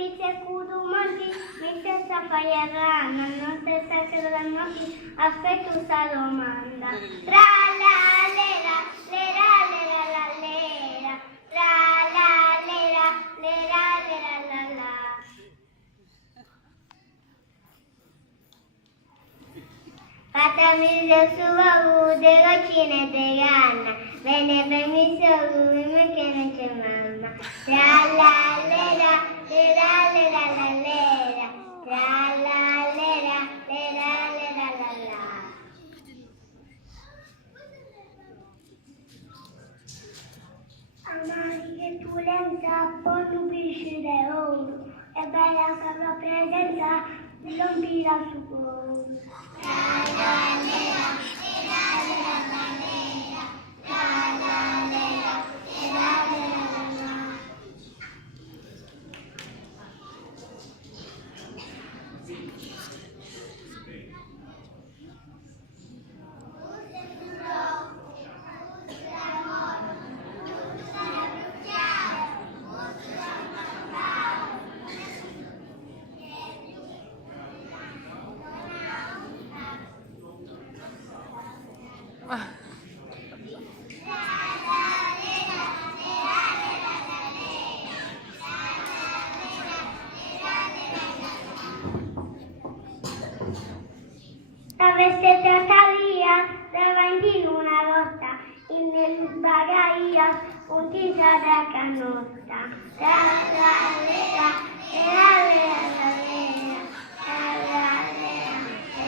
pizze cudumonti, mi stessa fagliaranno, non stessa che la notti, aspetto questa domanda. Tra la lera, lera, lera, la lera, tra la lera, lera, lera, la la. Fatemi il suo de rocine de ganna, bene permesso lui che non c'è mamma. La la lera, lera, lera, la lera, la la lera, lera, lera, la la. Amari che tu lenta, poi tu pisci de oro, è bella che la presenza non tira su coro. Avesse trattaria davanti in una lotta, in bagaia, un tinta da canotta. La la lera, la lera, la lera, la lera,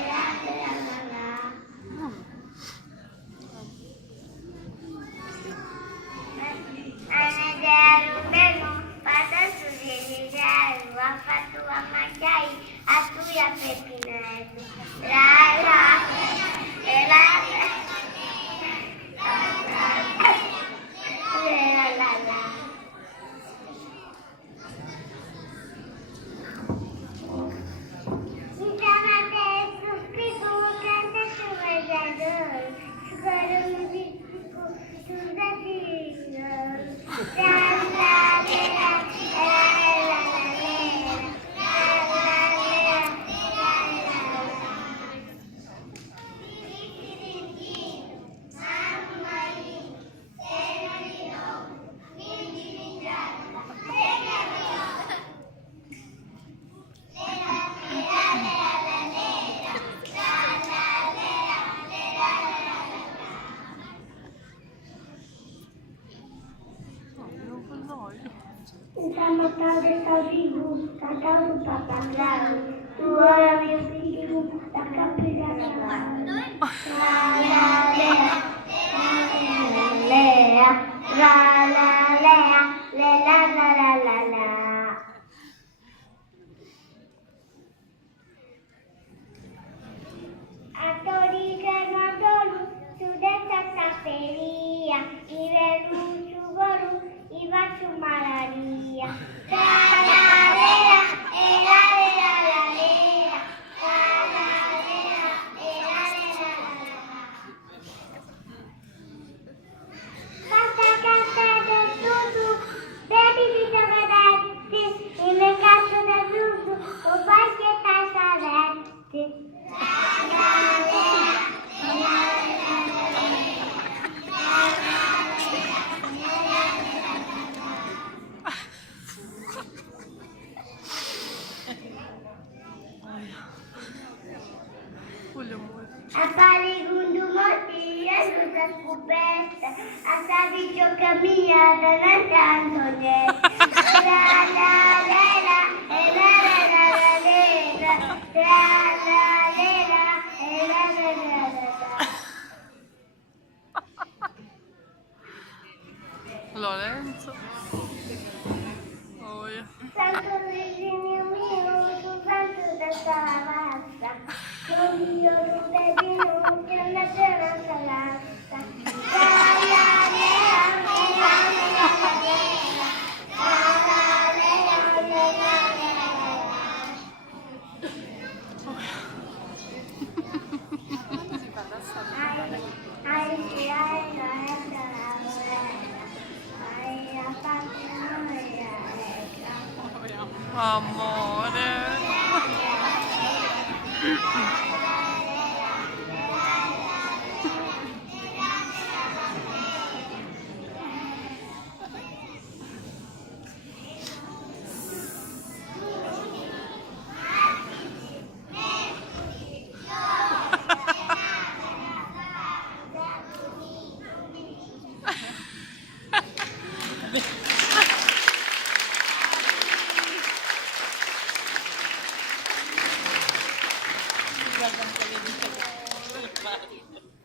la lera, la la. Anedero beno, vada su desiderio, ha fatto a mangiare a tuia pepinello. La la, la la, la la la. Mi chiamate sospiro, mi canta su mangiador, sugaro mi dico, su da dico. La la la, Insomma, padre sta vivo, cantando un pappagallo, tu ora mi figlio, la capilla la la lea, lea, la la lea, le la la la la la. A Torino, a Dolu, su desta tapperia, i veru su goru, i va su malaria. La la lera, e la lera, la lera, la la lera, e la lera, la la. Canta, canta del tutto, vedi di giovanetti, in le cazzo del tutto, o vai che stai savetti. A fare gundumoti e tutta scoperta, a sabi gioca mia da lontano c'è. La la lera, e la la la lera, la la lera, e la la la la. Lorenzo. Oh, yeah. Santo Virginio mio, tu santo da salazza, non io non vedi non che la terra salazza. La la lera, la la lera, la la lera, la la lera. Amore. Guarda un po' le dita del marito.